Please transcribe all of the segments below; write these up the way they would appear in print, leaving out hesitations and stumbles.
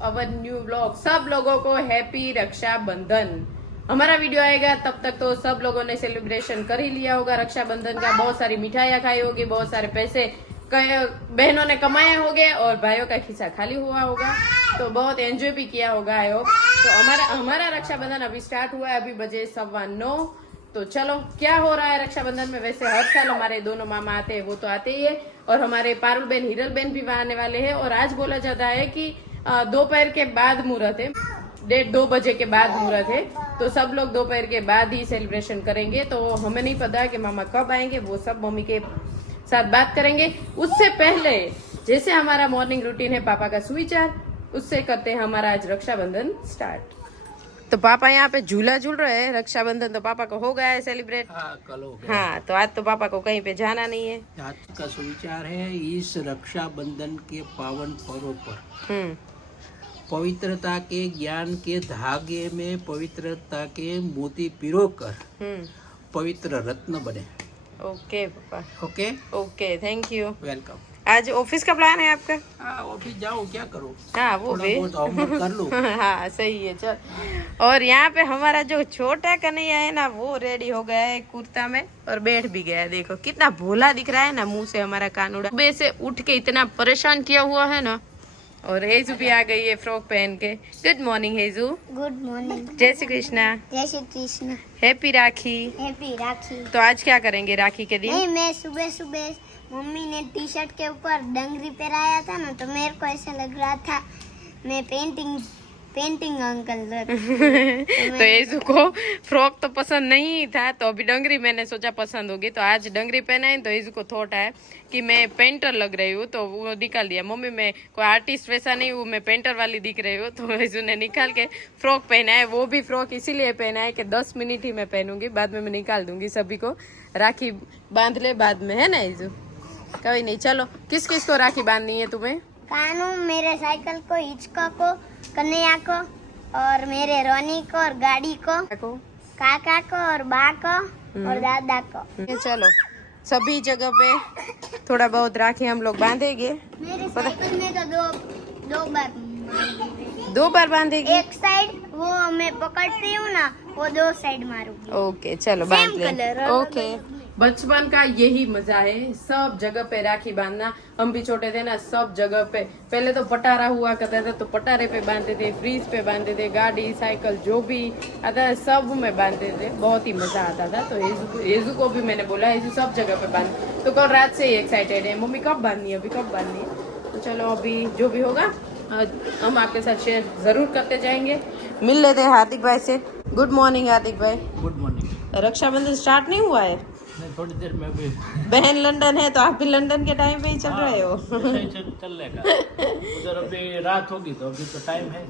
Our new vlog. सब लोगों को हैप्पी रक्षाबंधन। हमारा वीडियो आएगा तब तक तो सब लोगों ने सेलिब्रेशन कर ही लिया होगा रक्षाबंधन का। बहुत सारी मिठाइयाँ खाई होगी, बहुत सारे पैसे बहनों ने कमाए होंगे और भाइयों का खिस्सा खाली हुआ होगा, तो बहुत एंजॉय भी किया होगा आई होप। तो हमारा रक्षाबंधन अभी स्टार्ट हुआ है, अभी बजे 9:15। तो चलो क्या हो रहा है रक्षाबंधन में। वैसे हर साल हमारे दोनों मामा आते हैं, वो तो आते ही है, और हमारे पारुल बहन हिरल बहन भी आने वाले हैं। और आज बोला जाता है कि दोपहर के बाद मुहूर्त है, 1:30-2 बजे के बाद मुहूर्त है, तो सब लोग दोपहर के बाद ही सेलिब्रेशन करेंगे। तो हमें नहीं पता कि मामा कब आएंगे, वो सब मम्मी के साथ बात करेंगे। उससे पहले जैसे हमारा मॉर्निंग रूटीन है पापा का सुविचार, उससे करते हैं हमारा आज रक्षाबंधन स्टार्ट। तो पापा यहाँ पे झूला झूल रहे हैं। रक्षाबंधन तो पापा को हो गया है सेलिब्रेट। कल हो गया। हाँ, तो आज तो पापा को कहीं पे जाना नहीं है। आज का सुविचार है, इस रक्षाबंधन के पावन पर्व पर पवित्रता के ज्ञान के धागे में पवित्रता के मोती पिरोकर पवित्र रत्न बने। ओके पापा, okay okay, thank you. Welcome. आज ऑफिस का प्लान है आपका? हाँ, ऑफिस जाओ, क्या करो। हाँ, वो भी कर लो। हाँ, सही है, चल। और यहाँ पे हमारा जो छोटा कन्हैया है ना, वो रेडी हो गया है कुर्ता में और बैठ भी गया है। देखो कितना भोला दिख रहा है ना, मुंह से हमारा कानूड़ा। सुबह से उठ के इतना परेशान किया हुआ है ना। और हेजू भी आ गई है फ्रॉक पहन के। गुड मॉर्निंग हेजू। Good morning. जय श्री कृष्णा। जय श्री कृष्ण। हैप्पी राखी। हैप्पी राखी। तो आज क्या करेंगे राखी के दिन? नहीं, मैं सुबह सुबह मम्मी ने टी शर्ट के ऊपर डंगरी पहनाया था ना, तो मेरे को ऐसा लग रहा था मैं पेंटिंग अंकल तो हेजू को फ्रॉक तो पसंद नहीं था, तो अभी डंगरी मैंने सोचा पसंद होगी, तो आज डंगरी पहनाई। तो हेजू को थॉट आया कि मैं पेंटर लग रही हूँ, तो वो निकाल दिया। मम्मी मैं कोई आर्टिस्ट वैसा नहीं हूँ, मैं पेंटर वाली दिख रही हूँ। तो हेजू ने निकाल के फ्रॉक पहना है। वो भी फ्रॉक इसीलिए पहना है कि 10 मिनट ही मैं पहनूंगी, बाद में मैं निकाल दूंगी। सभी को राखी बांध ले बाद में, है ना हेजू? कोई नहीं, चलो किस किस को राखी बांधनी है तुम्हें? कानू, मेरे साइकिल को, हिचका को, कन्हैया को, और मेरे रोनी को, और गाड़ी को, काका को, और बा को, और दादा को। चलो सभी जगह पे थोड़ा बहुत राखी हम लोग बांधेंगे। मेरे साइकिल में तो दो बार बांधेगी। एक साइड वो मैं पकड़ती हूँ ना, वो 2 साइड मारूंगी। ओके, चलो बांध ले। ओके, बचपन का यही मजा है, सब जगह पे राखी बांधना। हम भी छोटे थे ना, सब जगह पे पहले तो पटारा हुआ करता था, तो पटारे पे बांधते थे, फ्रीज पे बांधते थे, गाड़ी साइकिल जो भी आता है सब में बांधते थे। बहुत ही मजा आता था। तो हेजू को भी मैंने बोला हेजू सब जगह पे बांध। तो कल रात से ही एक्साइटेड है, मम्मी कब बांधनी है, अभी कब बांधनी है। तो चलो अभी जो भी होगा हम आपके साथ शेयर जरूर करते जाएंगे। मिल लेते हैं हार्दिक भाई से। गुड मॉर्निंग हार्दिक भाई। Good morning. रक्षाबंधन स्टार्ट नहीं हुआ है? नहीं, थोड़ी देर में भी। बहन लंदन है तो आप भी लंदन के टाइम पे ही चल रहे हो? चल लेगा उधर, अभी रात होगी तो अभी तो टाइम है।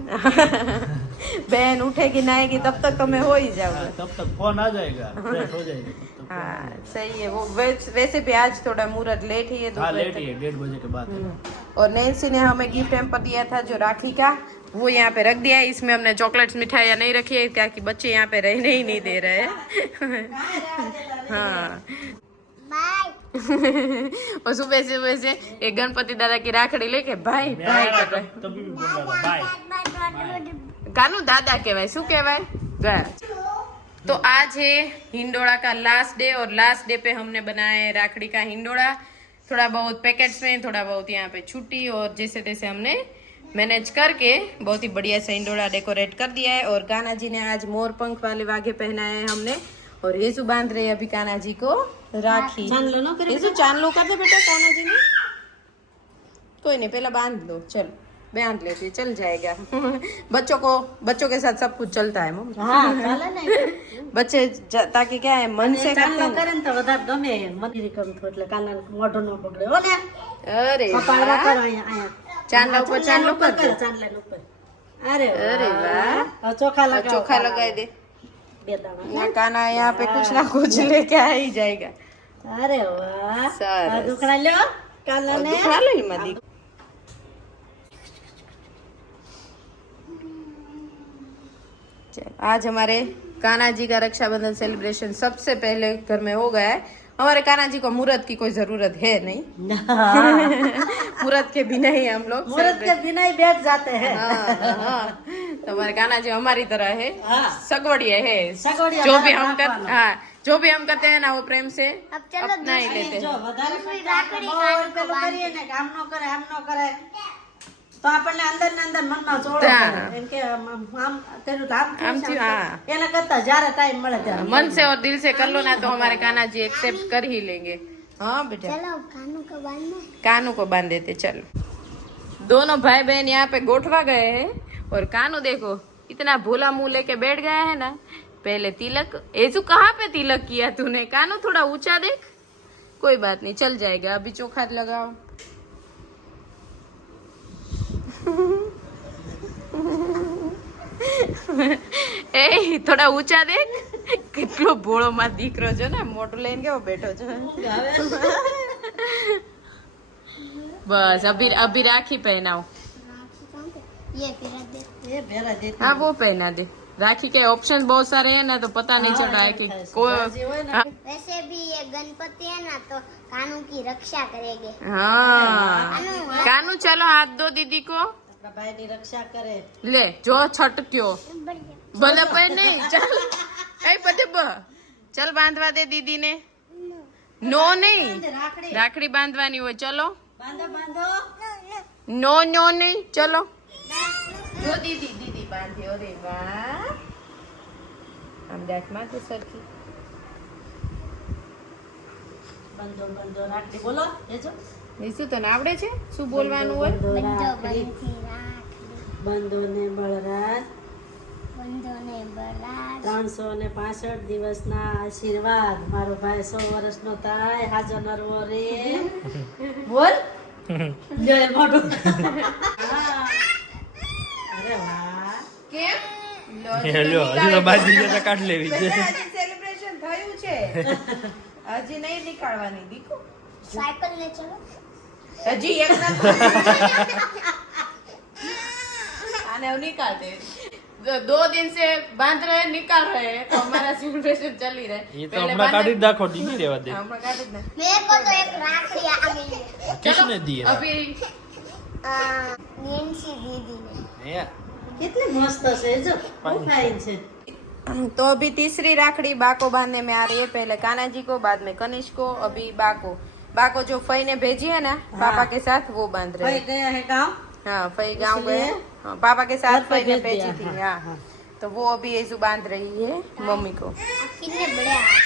बहन उठेगी नहाएगी तब तक तो मैं हो ही जाऊंगा। तब तक फोन आ जाएगा, फ्रेश हो जाएगी। हाँ सही है। वो वैसे भी आज थोड़ा मुहूर्त लेट ही है, हाँ लेट ही है, 1:30 बजे के बाद। और नैन्सी ने हमें गिफ्ट हैम्पर दिया था जो राखी का, वो यहाँ पे रख दिया है। इसमें हमने चॉकलेट्स मिठाइयाँ नहीं रखी है, क्या कि बच्चे यहाँ पे रहने ही नहीं दे रहे हैं। हाँ और सुबह से एक गणपति दादा की राखड़ी लेके भाई भाई कर रहे। तभी भी बोल रहा था बाय। कानू दादा कहवाय, શું કહેવાય गया। तो आज है हिंडोला का लास्ट डे, और लास्ट डे पे हमने बनाया है राखड़ी का हिंडोला। थोड़ा बहुत पैकेट्स में, थोड़ा बहुत यहाँ पे छुट्टी, और जैसे तैसे हमने मैनेज करके बहुत ही बढ़िया से हिंडोला डेकोरेट कर दिया है। और कान्हा जी ने आज मोर पंख वाले वाघे पहनाए हैं हमने, और येसु बांध रहे हैं अभी कान्हा जी को राखी। येसु चांदलो कर दे बेटा कान्हा जी ने। कोई नहीं, पहले बांध लो, चलो बांध लेते, चल जाएगा। बच्चों के साथ सब कुछ चलता है मम्मी। हाँ, बच्चे ताकि क्या है मन से करते हैं। अरे चांदला ऊपर चांदलो कर दे। अरे वाह, चोखा लगा दे। काना यहाँ पे कुछ ना कुछ लेके आ ही जाएगा। अरे वाह, सरस। दुखड़ा लो काला ने। दुखड़ा लो मदी। आज हमारे कान्हा जी का रक्षाबंधन सेलिब्रेशन सबसे पहले घर में हो गया है। हमारे कान्हा जी को मुहूर्त की कोई जरूरत है नहीं, मुहूर्त के बिना ही हम लोग मुहूर्त के बिना ही बैठ जाते हैं। हाँ, तो हमारे कान्हा जी हमारी तरह है, हाँ। सगवड़िया है, सगवड़िया जो भी हमारा हम कर बाप हाँ जो भी हम करते हैं ना वो प्रेम से अब चलो अपना ही लेते જો हैं। વધારે दूसरी પડતા રાખડી બહુ કાઢો પેલું બાંધ કરીએ ને કે આમ ન કરે આમ ન કરે તો આપણને અંદર ને અંદર મનમાં ચોળો હા. કરે. એમ કે આમ કર્યું તો આમ થયું આમ છે, થયું, આમ હા. થયું. એના કરતા જ્યારે ટાઈમ મળે ત્યારે मन से और दिल से कर लो ना तो हमारे कान्हा जी एक्सेप्ट कर ही लेंगे। हाँ बेटा, चलो कानों को बांधना कानू को बांध देते। चलो, दोनों भाई बहन यहाँ पे गोठवा गए हैं और कानू देखो इतना भोला मुंह लेके बैठ गया है ना। पहले तिलक, ऐसू कहाँ पे तिलक किया तूने? कानू थोड़ा ऊंचा देख। कोई बात नहीं, चल जाएगा। अभी चोखा लगाओ। ए थोड़ा ऊंचा देख, કેટલો ભોળો માં દીકરો છે ને, મોટું લઈને કેવો બેઠો છે। बस अभी अभी राखी पहनाओ। ये फिर दे એ ભેરા દેતી हाँ वो पहना दे। राखी के ऑप्शन बहुत सारे हैं ना तो पता नहीं चल रहा है कि જે હોય ને हाँ, वैसे भी ये गणपति है ना तो कानू की रक्षा करेंगे। हाँ कानू चलो हाथ दो दीदी को। આપણા ભાઈની રક્ષા કરે ले जो छटक्यो भले पे नहीं चल ए बड़े ब चल बांधवा दे दीदी ने। नो नहीं, રાખડી राखड़ी बांधवानी हो। चलो બાંધો બાંધો नो नो नहीं, चलो जो दीदी दीदी बांध्यो रे वाह। हम देख में तो सरखी બાંધો બાંધો રાખડી બોલો એ જો શું તને આવડે છે? શું બોલવાનું હોય? બાંધો बंधो રાખડી बंधी राखड़ी બાંધો ને બળરાજ बंधो ने बराज 365 દિવસના આશીર્વાદ મારો ભાઈ 100 વર્ષનો થાય હાજર નરવો રે બોલ જય મોઢું અરે વાહ કેમ? હેલો હજુ તો બાજી જતા કાઢ લેવી છે હજી સેલિબ્રેશન થયું છે, હજી નહીં નીકાળવાની દીકુ। साइकिल ले चलो। હજી એક ના आने अब निकाल दे। 2 दिन से बांध रहे निकाल रहे हैं तो हमारा सेलिब्रेशन चल ही रहा है। એ તો હમણાં કાઢી જ નાખો ડીમી રહેવા દે हमारा काट दे। मेरे को तो एक राखड़ी आ गई है કિસને દીએ अभी नैन्सी दीदी ने। હે કેટલી મસ્ત છે જો બહુ ફાઇન છે तो अभी तीसरी राखड़ी बा को बांधने में आ रही है। पहले कान्हा जी को, बाद में कनिष्क को, अभी बा को। बा को जो फई ने भेजी है ना पापा के साथ वो बांध रहे ભાઈ हैं। ગયા હે ગાँव हाँ फई गाँव गए हैं। हाँ, पापा के साथ फई ने भेजी थी। हाँ तो वो अभी ऐसू बांध रही है मम्मी को। कितने बड़े हाथ।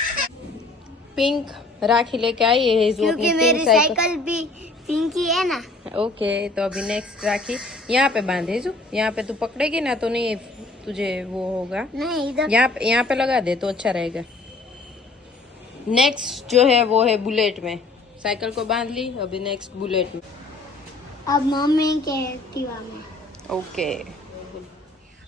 पिंक राखी लेके आई है ऐसू क्योंकि अपनी मेरी पिंक साइकिल। साइकिल भी पिंक ही है ना। ओके तो अभी नेक्स्ट राखी यहाँ पे बांधे जो, यहाँ पे तू पकड़ेगी ना तो नहीं तुझे वो होगा। नहीं इधर यहाँ पे लगा दे तो अच्छा रहेगा। नेक्स्ट जो है वो है बुलेट में। साइकिल को बांध ली, अभी नेक्स्ट बुलेट में। अब मम्मी के एक्टिवा में। ओके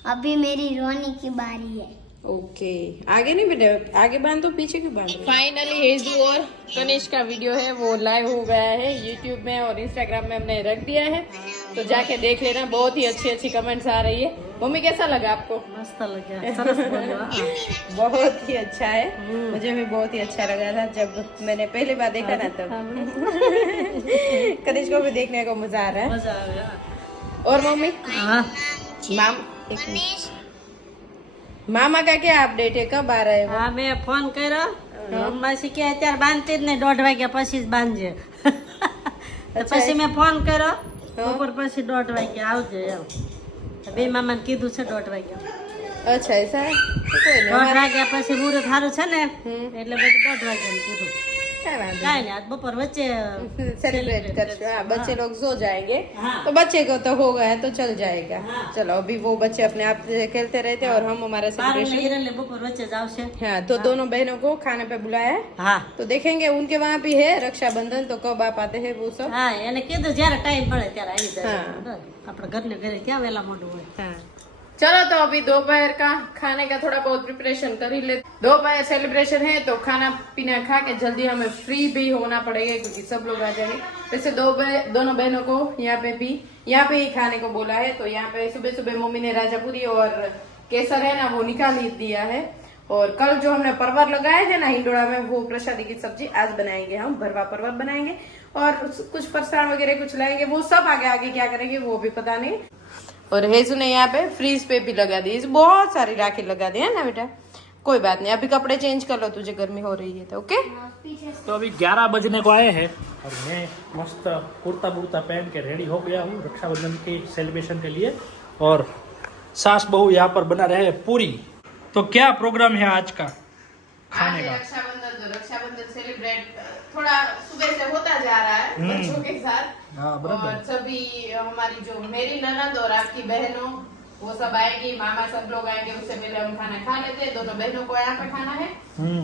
अभी मेरी रोनी की बारी है। ओके आगे नहीं बेटे, आगे बांध दो, पीछे क्यों बांध? फाइनली हेजू और कनिष्क का वीडियो है वो लाइव हो गया है यूट्यूब में और इंस्टाग्राम में हमने रख दिया है, तो जाके देख लेना। बहुत ही अच्छी अच्छी कमेंट्स आ रही है। मम्मी कैसा लगा आपको? મસ્ત લગ્યા સરસ બોલ્યો હા. बहुत ही अच्छा है, मुझे भी बहुत ही अच्छा लगा था जब मैंने पहली बार देखा ना तब। कनिष्क को भी देखने को मजा आ रहा है। મજા આવે હા. और मम्मी હા माम एक मिनट। मामा का क्या अपडेट है, कब आ रहे हैं वो? હા મેં ફોન કર્યો માસી કે અત્યારે બાંધતી જ નહીં 1:30 વાગ્યા પછી જ બાંધજે તો પછી મેં ફોન કર્યો બપોર પછી 1:30 વાગ્યા આવજે એમ બે મામાને કીધું છે 1:30 વાગ્યા अच्छा ऐसा है तो कोई नहीं 1:30 વાગ્યા પછી મુહૂર્ત સારું છે ને એટલે બધું 1:30 વાગ્યાનું કીધું क्या बात है? કાંઈ નહીં આજ બપોર વચ્ચે सेलिब्रेट करते हैं। हाँ, बच्चे लोग सो जाएंगे हाँ। तो बच्चे को तो हो गया तो चल जाएगा। हाँ। चलो अभी वो बच्चे अपने आप से खेलते रहते हैं और हम हमारा પારુલ ને सेलिब्रेशन। હિરલ ને બપોર વચ્ચે જ આવશે हाँ तो दोनों बहनों को खाने पे बुलाया है, હા तो देखेंगे उनके वहाँ भी है रक्षाबंधन, तो कब आप आते हैं वो सब। હા એને કીધું જ્યારે ટાઈમ મળે ત્યારે આવી જાય હા. આપણા ઘરને ઘરે ક્યાં વેલા મોડું હોય हाँ चलो तो अभी दोपहर का खाने का थोड़ा बहुत प्रिपरेशन कर ही ले। दोपहर सेलिब्रेशन है तो खाना पीना खा के जल्दी हमें फ्री भी होना पड़ेगा क्योंकि सब लोग आ जाएंगे। वैसे दोनों बहनों को यहाँ पे ही खाने को बोला है, तो यहाँ पे सुबह सुबह मम्मी ने राजापुरी और केसर है ना वो निकाल ही दिया है। और कल जो हमने परवर लगाए थे ना हिंडोड़ा में, वो प्रसादी की सब्जी आज बनाएंगे हम, भरवा परवर बनाएंगे और कुछ फरसाण वगैरह कुछ लाएंगे, वो सब आगे आगे क्या करेंगे वो भी पता नहीं। और हेजू ने यहाँ पे फ्रीज पे भी लगा दी, बहुत सारी राखी लगा दी है ना बेटा, कोई बात नहीं, अभी कपड़े चेंज कर लो, तुझे गर्मी हो रही है तो ओके। तो अभी 11 बजने को आए हैं और मैं मस्त कुर्ता बुर्ता पहन के रेडी हो गया हूँ रक्षाबंधन के सेलिब्रेशन के लिए। और सास बहू यहाँ पर बना रहे हैं पूरी। तो क्या प्रोग्राम है आज का खाने का? रक्षाबंधन सेलिब्रेट थोड़ा सुबह से होता जा रहा है बच्चों के साथ। हाँ बराबर। और सभी हमारी जो मेरी ननद और आपकी बहनों वो सब आएगी, मामा सब लोग आएंगे, उससे पहले हम खाना खा लेते हैं। दोनों बहनों को यहाँ पे खाना है।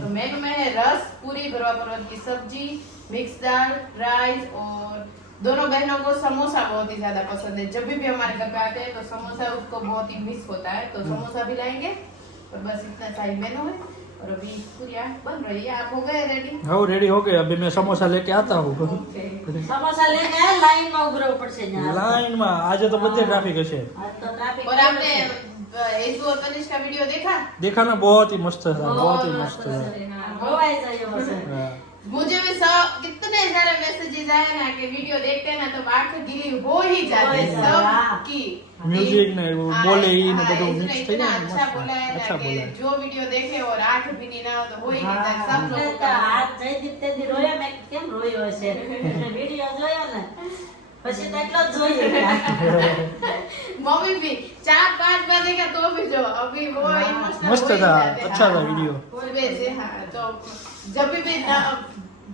तो मेनू में है रस, पूरी, भरवा परवल की सब्जी, मिक्स दाल, राइस, और दोनों बहनों को समोसा बहुत ही ज्यादा पसंद है। जब भी हमारे घर पे आते हैं तो समोसा उसको बहुत ही मिस होता है, तो समोसा भी लाएंगे। और बस इतना सारी मेनू है। और अभी पूरियां बन रही है। आप हो गए रेडी? हाँ रेडी हो गए, अभी मैं समोसा लेके आता हूँ। समोसा लेके लाइन में उभरવું પડશે ન્યા. लाइन में आज तो बच्चे ट्रैफिक है। આજ તો ટ્રાફિક और आपने एजू और तनिष का वीडियो देखा ना, बहुत ही मस्त है, बहुत ही मस्त है। હોવાઈ જાય હશે. हाँ। मुझे भी सब कितने सारे मैसेजेस आए ना कि वीडियो देखते हैं ना तो आंखें गीली हो ही जाती है सबकी। म्यूजिक ने वो बोले ही ने हाँ, બધું इसने मिक्स થઈ इतना જાય अच्छा बोला है अच्छा ना कि बोला है। जो वीडियो देखे और आंख भी नहीं ना हो तो हो ही नहीं जाए सब એટલે लोगों તો का। હાથ જયદીપ તેથી રોયા મેં કેમ રોયો હશે વિડિયો જોયો ને પછી તો એટલો જ જોઈએ. मम्मी भी 4-5 बार देखा तो भी जो अभी वो इमोशनल मस्त था, अच्छा था वीडियो। सुबह से हाँ, तो जब भी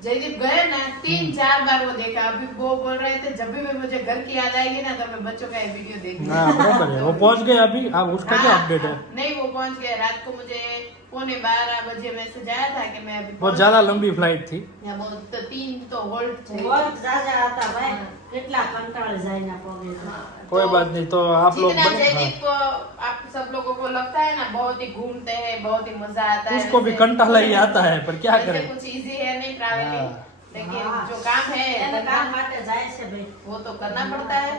जयदीप गए ना 3-4 बार वो देखा। अभी वो बोल रहे थे जब भी मुझे घर की याद आएगी ना तो मैं बच्चों का ये वीडियो देखूंगी। हाँ बराबर है, वो पहुंच गए अभी। अब उसका क्या अपडेट है? नहीं वो पहुंच गए, रात को मुझे 11:45 बजे मैसेज आया था कि मैं अभी बहुत ज्यादा लंबी फ्लाइट थी। या वो तो 3 तो होल्ड વર્ક જાજા હતા ભાઈ કેટલા કંટાળી જાય ના પગે તો. कोई बात नहीं, तो आप लोग जितना जयदीप को आप सब लोगों को लगता है ना बहुत ही घूमते हैं, बहुत ही मजा आता है, उसको भी वैसे- कंटाला ही आता है, पर क्या वैसे करें। कुछ इजी है नहीं ट्रैवलिंग, हाँ। लेकिन जो काम है એને કામ માટે જાય છે ભાઈ. वो तो करना पड़ता है।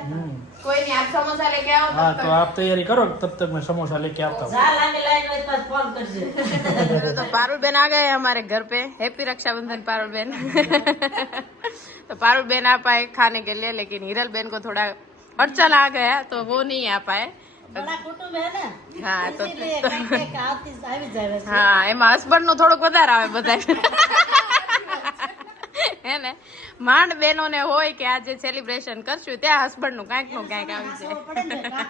कोई नहीं, आप समोसा लेके आओ हाँ तब तो आप तैयारी करो, तब तक मैं समोसा लेके आता हूँ। જા લાંબી લાઈન હોય તો ફોન કરજે. तक। तो पारुल बहन आ गए हमारे घर पे। हैप्पी रक्षाबंधन पारुल बहन। तो पारुल बहन आ पाए खाने के लिए, लेकिन हिरल बहन को थोड़ा अड़चन आ गया तो वो नहीं आ पाए। ઘણા કુટુંબ હે ને હા તો એટલે કંઈક આવતી આવી જાય છે. હા એમાં હસબન્ડ નું થોડુંક વધારે આવે બધા હે ને માંડ બહેનો ને હોય કે આજે સેલિબ્રેશન કરશું ત્યાં હસબન્ડ નું કાંઈક નું કાંઈક આવી જાય પડે ને કામ.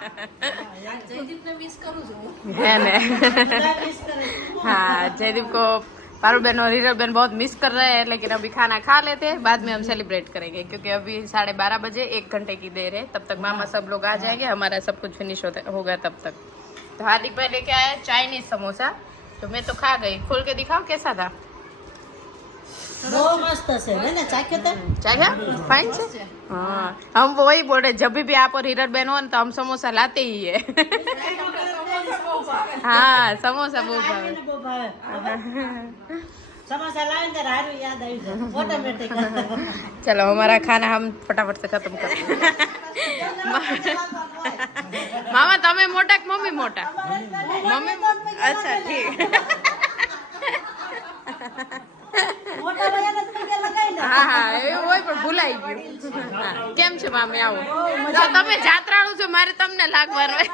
है ना। બધા miss કરે. हाँ जयदीप को पारुल बहन और हिरल बहन बहुत मिस कर रहे हैं, लेकिन अभी खाना खा लेते हैं, बाद में हम सेलिब्रेट करेंगे क्योंकि अभी 12:30 बजे 1 घंटे की देर है, तब तक मामा सब लोग आ जाएंगे, हमारा सब कुछ फिनिश होगा तब तक। तो हार्दिक भाई लेके आया चाइनीज समोसा, तो मैं तो खा गई। खोल के दिखाओ कैसा था? બહુ મસ્ત છે ને ચાખ્યો તે चाहे फाइन से हाँ हम वही बोल रहे, जब भी आप और हिरल बहन हो ना तो हम समोसा लाते ही है। हाँ समोसा बहुत भावे। બહુ ભાવે. સમોસા લાવીને ત્યારે હારું યાદ આવી જાય ઓટોમેટિક. चलो हमारा खाना हम फटाफट से खत्म कर मामा तमे मोटा कि मम्मी मोटा? मम्मी अच्छा ठीक। મોટા ભાઈને તો પગે લગાવીને હા હા એ હોય પણ ભૂલાઈ ગયું। હા, કેમ છે મામી આવો? તો તમે જાત્રાળુ છો, મારે તમને લાગવાનું હોય।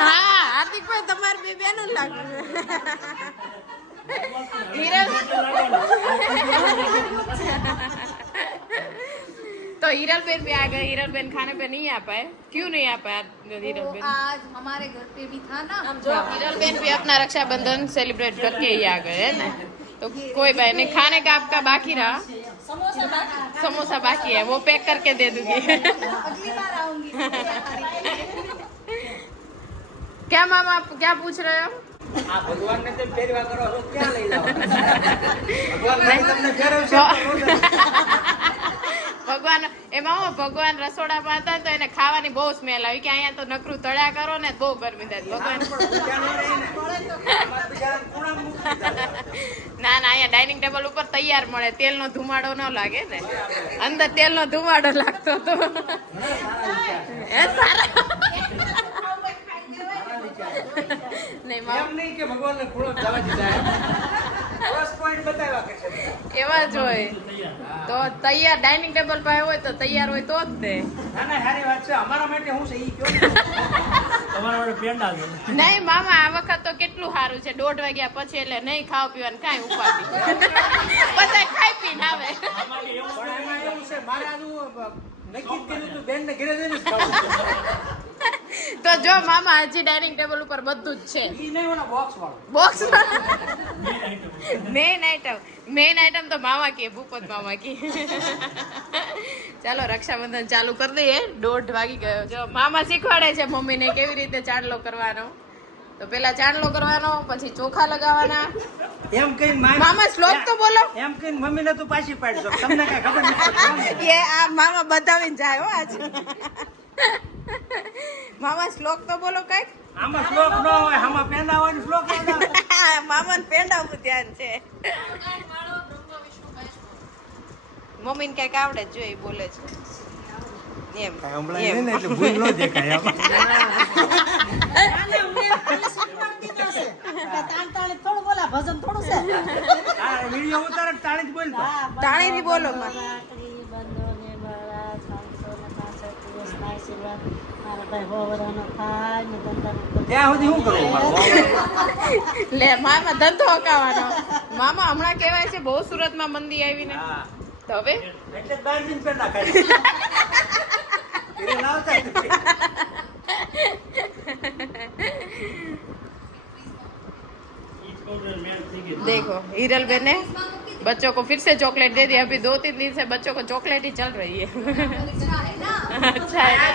હા હાર્દિક ભાઈ તમારે બે બેનું લાગવું હિરલ तो हिरल बेन भी आ गए। हिरल बेन खाने पे नहीं आ पाए, क्यों नहीं आ पाए हिरल बेन? आज हमारे घर पे भी था ना। हिरल बेन भी अपना रक्षाबंधन सेलिब्रेट करके ही आ गए है ना, तो कोई बात नहीं। खाने का आपका बाकी रहा, समोसा बाकी है, वो पैक करके दे दूंगी। अगली बार आऊंगी। क्या मामा आप क्या पूछ रहे हो? ભગવાન ને ફેરવા કરો છો ક્યાં લઈ જાવ ભગવાન તમને ફેરવશે ભગવાન એમાં હું ભગવાન રસોડામાં હતા તો એને ખાવાની બહુ સ્મેલ આવી કે અહીંયા તો નકરું તળ્યા કરો ને બહુ ગરમી થાય ભગવાન। ના ના અહીંયા ડાઇનિંગ ટેબલ ઉપર તૈયાર મળે, તેલનો ધુમાડો ન લાગે ને, અંદર તેલનો ધુમાડો લાગતો હતો। એ સારા નહીં મામા એમ નહીં કે ભગવાનને ખૂણો જવા દીધા એમ. પ્લસ પોઈન્ટ બતાવ્યા કે છે. એવા જ હોય તો તૈયાર ડાઇનિંગ ટેબલ પાસે હોય તો તૈયાર હોય તો જ દે ના ના સારી વાત છે. અમારા માટે શું છે ઈ કયો ને. તમારા માટે પેંડા છે. નહીં મામા આ વખત તો કેટલું સારું છે 1:30 વાગ્યા પછી એટલે નહીં ખાવા પીવાનું કાંઈ ઉપાધિ બધા ખાઈ પીને આવે પણ એમાં એવું છે મારે આજુ નક્કી જ કર્યું હતું બેનને ઘરે જઈને જ ખાવું. તો જો મામા હજી ડાઇનિંગ ટેબલ ઉપર બધું જ છે ઈ નહીં ઓલા બોક્સ વાળો. બોક્સ મેઇન આઈટમ તો મામા કી ભૂપત મામા કી ચાલો રક્ષાબંધન ચાલુ કરી દઈએ 1:30 વાગી ગયો જો મામા શીખવાડે છે મમ્મીને કેવી રીતે ચાંદલો કરવાનો તો પેલા ચાંદલો કરવાનો પછી ચોખા લગાવવાના એમ કઈ મામા શ્લોક તો બોલો એમ કઈ મમ્મીને તું પાછી પાડજો. તમને કઈ ખબર નથી. એ આ મામા બતાવીને જાય હો આજ મામા શ્લોક તો બોલો કઈક આમાં શ્લોક ન હોય, આમાં પેંડા હોય ને શ્લોક ન હોય. મામાને પેંડા ઉપર ધ્યાન છે મમ્મીને કઈક આવડે જ જો એ બોલે છે એમ એમ. એટલે ભૂલ ન દેખાય આમાં. થોડું બોલા ભજન થોડું છે આ વિડીયો ઉતારે તાળી જ બોલતો. તાળીથી બોલો રાખડી બંધોને બળા 365 દિવસના આશીર્વાદ મારા ભાઈ હોવરાનો થાય ને ધંધાનો ત્યાં સુધી શું કરવું મારું? લે મામા ધંધો હકાવાનો મામા હમણાં કહેવાય છે બહુ સુરતમાં મંદી આવીને હા. તો હવે એટલે જ 10 દિન પેંડા ખાય. એ લાવતા જ નથી. देखो हिरल बेन ने बच्चों को फिर से चॉकलेट दे दी अभी 2-3 दिन से बच्चों को चॉकलेट ही चल रही है अच्छा है ना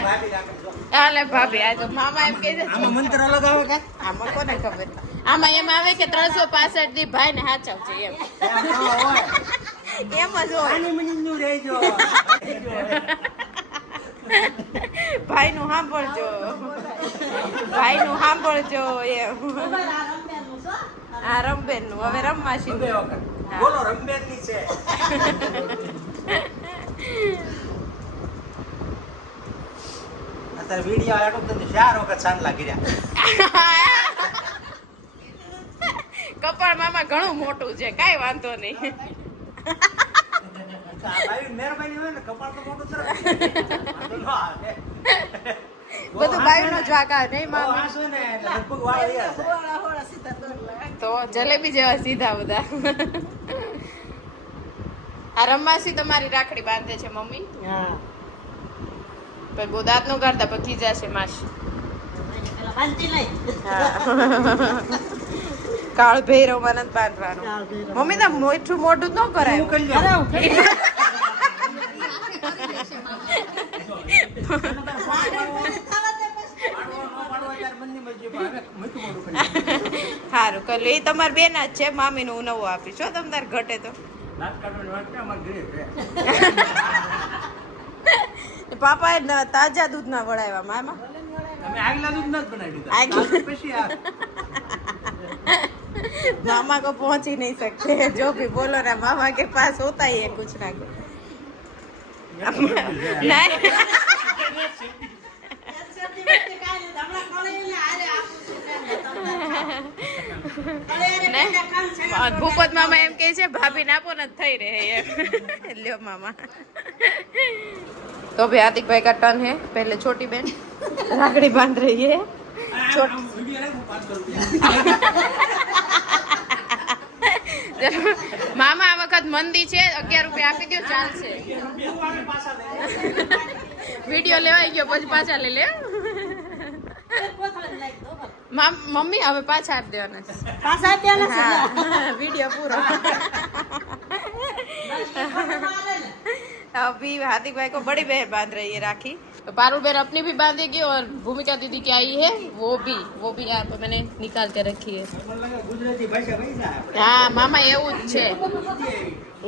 ભાભી રાખે જો. હાલે ભાભી આ તો મામા એમ કહે છે આમાં મંત્ર અલગ આવે કે? આમાં કોને ખબર આમાં એમ આવે કે 365 દી ભાઈ ને હાચવજે એમ એમ ન હોય. એમ જ હોય આની મનીનું રહેજો. ભાઈ નું સાંભળજો એમ આ રમબેન નું હવે રમવા બે શીખ્યું વખત. બોલો રમબેનની છે. અત્યારે વિડીયો આવ્યો તો 4 વખત ચાંદલા કર્યા. કપાળ મામા ઘણું મોટું છે કાઈ વાંધો નહીં આ ભાઈ મહેરબાની હોય ને કપાળ તો મોટું સરસ. વાંધો ન આવે. બધું બાયું નો જ વાંકા નહીં બહુ મામા હાંસો ને એટલે લગભગ વાળ રહ્યા છે. તો જલેબી જેવા સીધા બધા આ રમાસી તમારી રાખડી બાંધે છે મમ્મી હા પણ બહુ દાંત નો કાઢતા પણ ખીજાશે માસી પેલા બાંધતી નહીં કાળ ભૈરવ માં નથી બાંધવાનું કાળ ભૈરવ. મમ્મી તો મોટું મોટું ન કરાય હું કરી લઉં. પાડવો ન પાડવો ત્યારે બંને મરજી, પણ હવે મૂકી મોઢું કરી લઉં. સારું કરી એ તમારી બેન જ છે મામી નું હું નવું આપીશ છો તમ તાર ઘટે તો દાંત કાઢવાની વાત છે, અમારે ઘરે છે. પાપાએ તાજા દૂધ ના વડાવ્યા મામા અમે આગલા દૂધ નથી બનાવી દીધા. આગલા- દાંત પછી આ मामा को पहुंच ही नहीं सकते जो भी बोलो ना मामा के पास होता ही है कुछ ना कुछ नहीं ભૂપત મામા એમ કહે છે ભાભી નાપો ન થઈ રહે એમ લ્યો मामा तो भी आतिक भाई का टर्न है पहले छोटी बहन राखड़ी बांध रही है छोटी વિડીયો નહીં, હું 500 રૂપિયા. ચલો, મામા આ વખત મંદી છે 11 રૂપિયા આપી દો ચાલશે વિડીયો લેવાઈ ગયો પછી પાછા લઈ લે મમ્મી હવે પાછા આપી દેવાના પાછા આપ્યા ને હા વિડીયો પૂરો अभी हार्दिक भाई को बड़ी बहन बांध रही है राखी तो पारुल बहन अपनी भी बांधेगी और भूमिका दीदी की आई है वो भी यहाँ पे मैंने निकाल के रखी है મને લાગે ગુજરાતી ભાષા ભાઈ ના આપણે. હા મામા એવું જ છે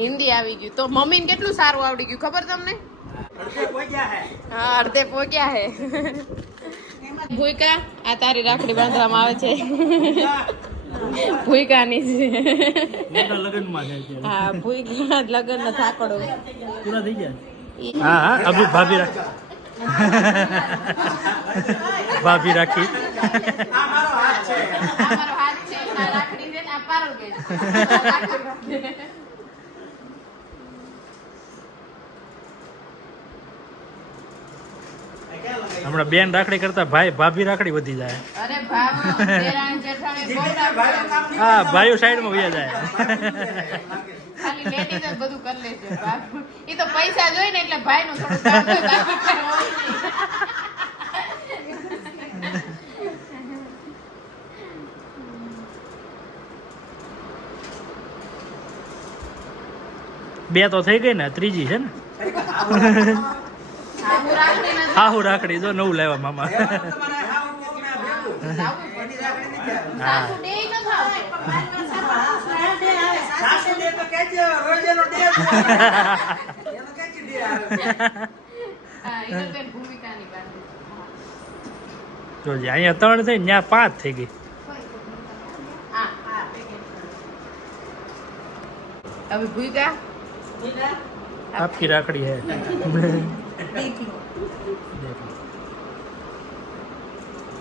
હિન્દી આવી ગયું તો મમ્મીને કેટલું સારું આવડી ગયું ખબર તમને અડધે પહોંચ્યા હે. હા અડધે પોક્યા હે ભૂઈકા આ તારી રાખડી બાંધવામાં આવે છે ભૂઈકાની છે લગ્નમાં જાય છે હા ભૂઈકા લગન નો થાકડો પૂરા થઈ ગયા હા હા અભી ભાભી રાખ ભાભી રાખી અમારો હાથ છે આ રાખડી છે ને આ પારુલબેન. હમણાં બેન રાખડી કરતા ભાભી રાખડી વધી જાય. અરે ભાવ દેરાણી જેઠાણી બહુ રાખડી. હા ભાઈઓ સાઈડમાં વયા જાય. ખાલી લેડીઝ જ બધું કરી લે છે. એ તો પૈસા જોઈ ને એટલે ભાઈ નું થોડું કામ હોય, બાકી કાંઈ હોય નહીં. બે તો થઈ ગઈ ને, ત્રીજી છે ને. હું રાખડી નથી. હા હું રાખડી જો નવું લાવ્યા મામા. સાસુ ડેય ન થાવ. હા, ઈ તો બેન ભૂમિકાની વાત છે. જોજે અહીંયા 3 થઈ ને ત્યાં 5 થઈ ગઈ. હા. હવે ભૂમિકા आपकी રાખડી है.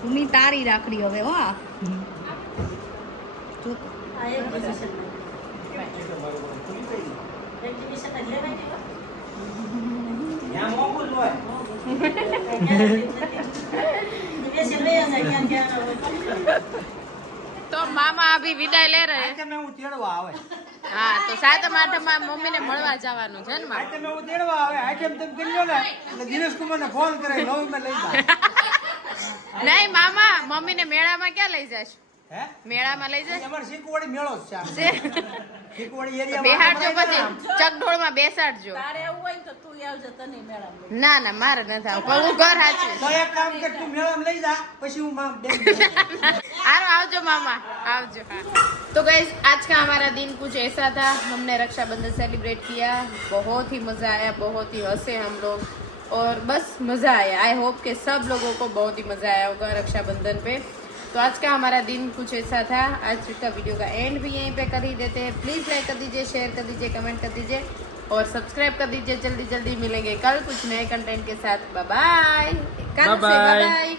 ભૂમિ તારી રાખડી હવે હો આ. तो मामा अभी विदाई ले रहे हैं. હું તેડવા આવે हाँ तो 7 આઠમાં મમ્મી ને મળવા જવાનું છે ને મારે. હું તેડવા આવે આઈટમ તમે કરી લો ને એટલે દિનેશ કુમાર ને ફોન કરે નવ માં લઈ જા નહીં મામા મમ્મી ને મેળામાં ક્યાં લઈ જાશ? હે મેળામાં લઈ જાશ? અમાર શીખવાડી મેળો જ છે છે? શીખવાડી એરિયા બેહાડજો પછી ચકડોળ માં બેસાડજો. ના ના મારે નથી આવું પણ હું ઘર હાચું. તો એક કામ કર તું મેળામાં લઈ જા પછી હું માં દે आरो आवजो मामा आवजो. हाँ तो गाइस आज का हमारा दिन कुछ ऐसा था. हमने रक्षाबंधन सेलिब्रेट किया, बहुत ही मजा आया, बहुत ही हंसे हम लोग और बस मजा आया. आई होप कि सब लोगों को बहुत ही मजा आया होगा रक्षाबंधन पे. तो आज का हमारा दिन कुछ ऐसा था. आज का वीडियो का एंड भी यहीं पे कर ही देते हैं. प्लीज लाइक कर दीजिए, शेयर कर दीजिए, कमेंट कर दीजिए और सब्सक्राइब कर दीजिए. जल्दी जल्दी मिलेंगे कल कुछ नए कंटेंट के साथ. Bye bye. Bye bye. Bye.